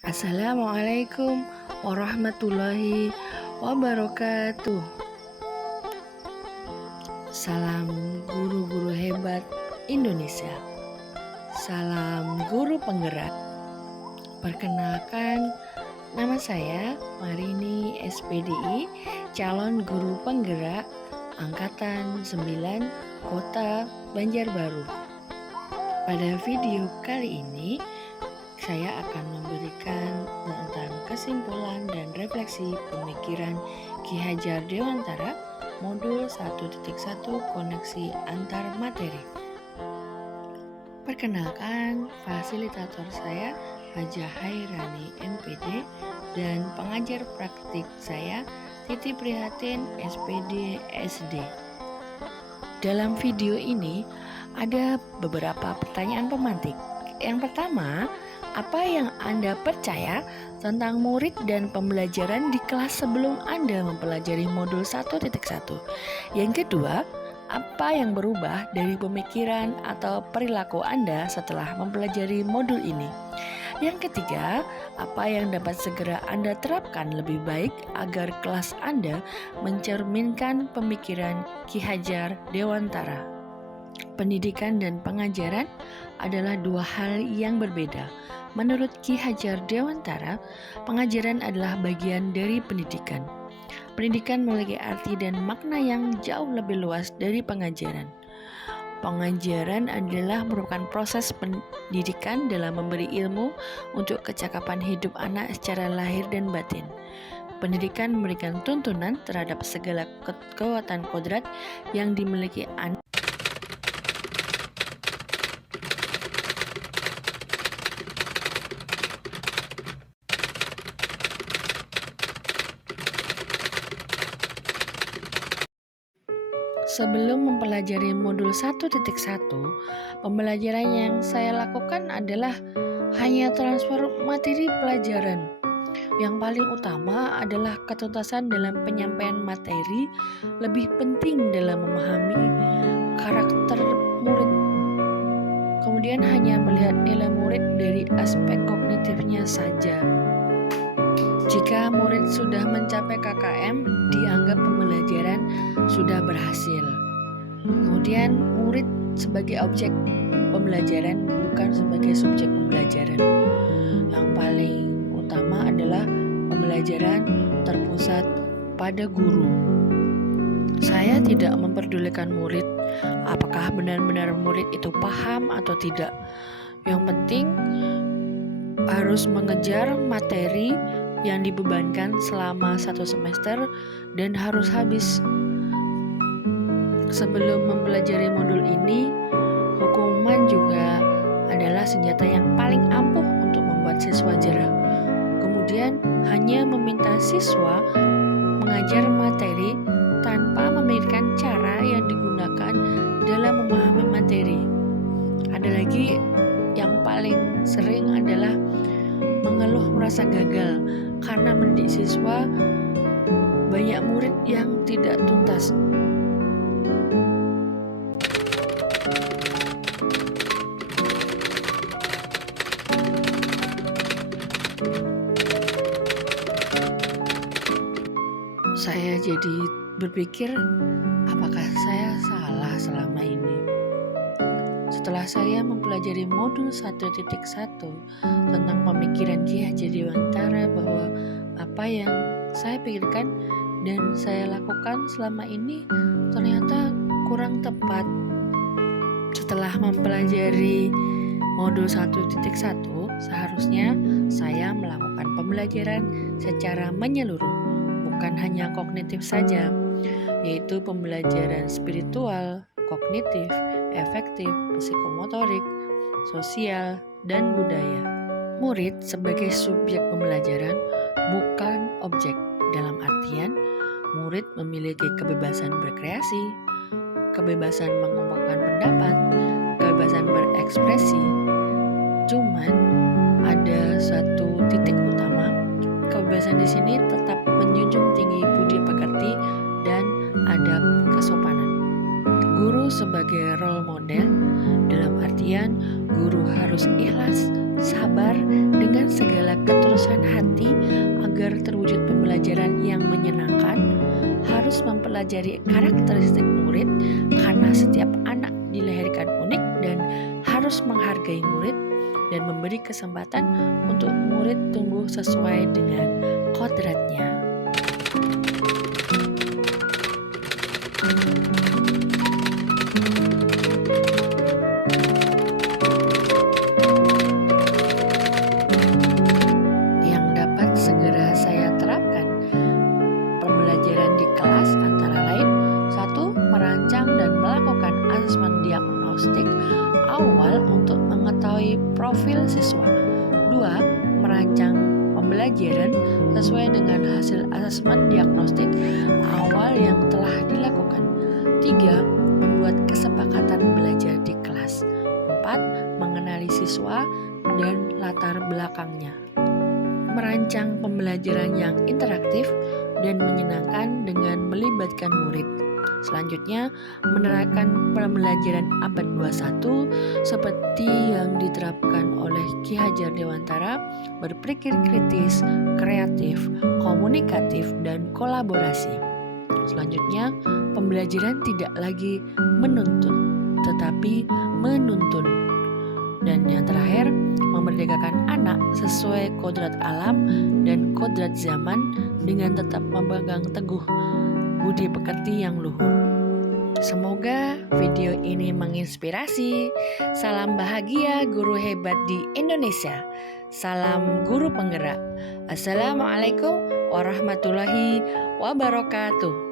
Assalamualaikum warahmatullahi wabarakatuh. Salam guru-guru hebat Indonesia. Salam guru penggerak. Perkenalkan, nama saya Marini SPDI, calon guru penggerak Angkatan 9 Kota Banjarbaru. Pada video kali ini, saya akan memberikan tentang kesimpulan dan refleksi pemikiran Ki Hajar Dewantara modul 1.1 koneksi antar materi. Perkenalkan, fasilitator saya Haja Hairani MPD dan pengajar praktik saya Titi Prihatin SPD SD. Dalam video ini ada beberapa pertanyaan pemantik. Yang pertama, apa yang Anda percaya tentang murid dan pembelajaran di kelas sebelum Anda mempelajari modul 1.1? Yang kedua, apa yang berubah dari pemikiran atau perilaku Anda setelah mempelajari modul ini? Yang ketiga, apa yang dapat segera Anda terapkan lebih baik agar kelas Anda mencerminkan pemikiran Ki Hajar Dewantara? Pendidikan dan pengajaran adalah dua hal yang berbeda. Menurut Ki Hajar Dewantara, pengajaran adalah bagian dari pendidikan. Pendidikan memiliki arti dan makna yang jauh lebih luas dari pengajaran. Pengajaran adalah merupakan proses pendidikan dalam memberi ilmu untuk kecakapan hidup anak secara lahir dan batin. Pendidikan memberikan tuntunan terhadap segala kekuatan kodrat yang dimiliki anak. Sebelum mempelajari modul 1.1, pembelajaran yang saya lakukan adalah hanya transfer materi pelajaran. Yang paling utama adalah ketuntasan dalam penyampaian materi, lebih penting dalam memahami karakter murid. Kemudian hanya melihat nilai murid dari aspek kognitifnya saja. Jika murid sudah mencapai KKM, dianggap pembelajaran sudah berhasil. Kemudian murid sebagai objek pembelajaran, bukan sebagai subjek pembelajaran. Yang paling utama adalah pembelajaran terpusat pada guru. Saya tidak memperdulikan murid, apakah benar-benar murid itu paham atau tidak. Yang penting harus mengejar materi yang dibebankan selama 1 semester dan harus habis. Sebelum mempelajari modul ini, hukuman juga adalah senjata yang paling ampuh untuk membuat siswa jera. Kemudian hanya meminta siswa mengajar materi tanpa memikirkan cara yang digunakan dalam memahami materi. Ada lagi yang paling sering adalah mengeluh merasa gagal karena mendidik siswa banyak murid yang tidak tuntas. Saya jadi berpikir, apakah saya salah selama ini? Setelah saya mempelajari modul 1.1 tentang pemikiran Ki Hajar Dewantara, bahwa apa yang saya pikirkan dan saya lakukan selama ini ternyata kurang tepat. Setelah mempelajari modul 1.1, seharusnya saya melakukan pembelajaran secara menyeluruh, bukan hanya kognitif saja, yaitu pembelajaran spiritual, kognitif, efektif, psikomotorik, sosial, dan budaya. Murid sebagai subjek pembelajaran, bukan objek, dalam artian murid memiliki kebebasan berkreasi, kebebasan mengungkapkan pendapat, kebebasan berekspresi. Cuman ada satu titik utama, kebebasan di sini tetap menjunjung tinggi budi pekerti dan adab kesopanan. Guru sebagai role model, dalam artian guru harus ikhlas, sabar dengan segala adalah ketulusan hati agar terwujud pembelajaran yang menyenangkan, harus mempelajari karakteristik murid karena setiap anak dilahirkan unik dan harus menghargai murid dan memberi kesempatan untuk murid tumbuh sesuai dengan kodratnya. Yang dapat segera saya terapkan pembelajaran di kelas antara lain: 1. Merancang dan melakukan asesmen diagnostik awal untuk mengetahui profil siswa. 2. Merancang pembelajaran sesuai dengan hasil asesmen diagnostik awal yang telah dilakukan. 3. Membuat kesepakatan belajar di kelas. 4. Mengenali siswa dan latar belakangnya. Merancang pembelajaran yang interaktif dan menyenangkan dengan melibatkan murid. Selanjutnya, menerapkan pembelajaran abad 21 seperti yang diterapkan oleh Ki Hajar Dewantara, berpikir kritis, kreatif, komunikatif, dan kolaborasi. Selanjutnya, pembelajaran tidak lagi menuntut, tetapi menuntun. Dan yang terakhir, memerdekakan anak sesuai kodrat alam dan kodrat zaman dengan tetap memegang teguh budi pekerti yang luhur. Semoga video ini menginspirasi. Salam bahagia guru hebat di Indonesia. Salam guru penggerak. Assalamualaikum warahmatullahi wabarakatuh.